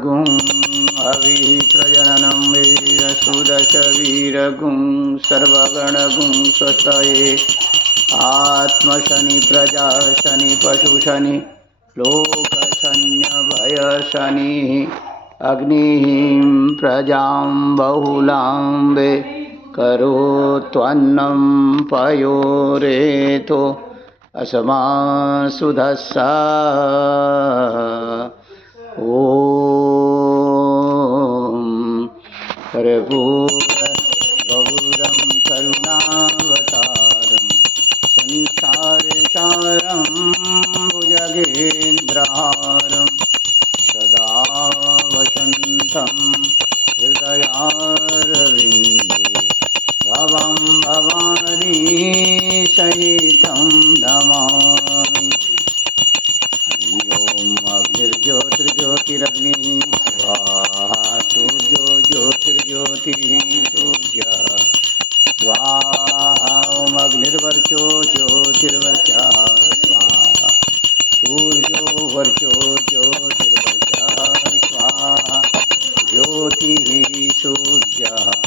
वीरगुं अविप्रजननं वीरसुदश वीरगुं सर्वगणगुं स्वस्तये आत्मशनि प्रजा शनि पशु शनि लोकशन्यभयशनि अग्निः प्रजां बहुलां करोत्वन्नं पयोरेतो अस्मासुधस्सा ॐ कर्पूरगौरं करुणावतारं संसारसारं भुजगेन्द्रहारं सदा वसन्तं हृदयारविन्दे भवं भवानी सहितं नमामि। हरि ओम अग्निर्ज्योतिर्ज्योतिरग्निः स्वाहा सूर्यो ज्योतिर्ज्योतिः सूर्यः स्वाहा ओम अग्निर्वर्चो ज्योतिर्वर्चः स्वाहा सूर्यो वर्चो ज्योतिर्वर्चः स्वाहा ज्योतिः सूर्यः